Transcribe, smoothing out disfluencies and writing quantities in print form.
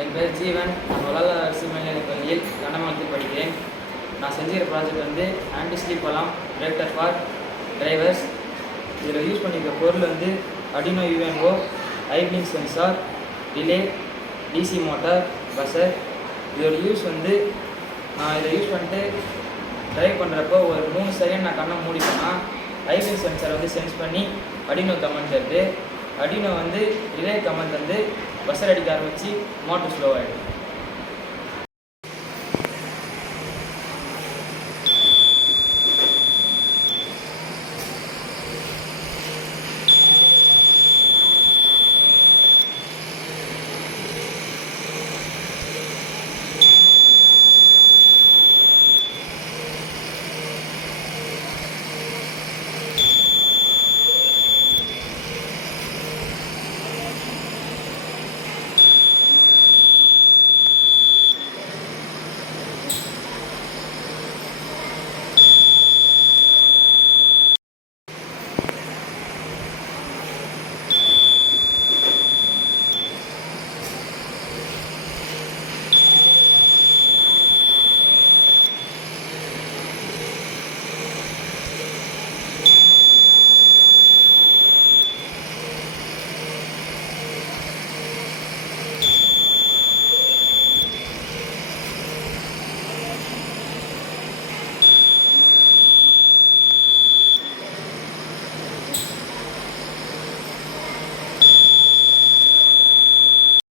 என் பேர் ஜீவன். நான் வளால அரசு மேல்நிலைப் பள்ளியில் கண்டமங்கலத்தில் படிக்கிறேன். நான் செஞ்சுக்கிற ப்ராஜெக்ட் வந்து anti sleep Alam breaker for drivers. இதில் யூஸ் பண்ணிக்கிற பொருள் வந்து அடினோ UNO, ஐப்ளிங்க் sensor, relay, DC motor, buzzer. இதோட யூஸ் வந்து நான் இதை யூஸ் பண்ணிட்டு ட்ரைவ் பண்ணுறப்போ ஒரு 3 செகண்ட் நான் கண்ணை மூடிட்டேன்னா ஐப்ளிங்க் சென்சார் வந்து சென்ஸ் பண்ணி அடினோ கமெண்ட் தருது. அடினோ வந்து ரிலே கமெண்ட் வந்து பஸர் அடிக்க ஆரம்பித்து மோட்டர் ஸ்லோ ஆகிடும்.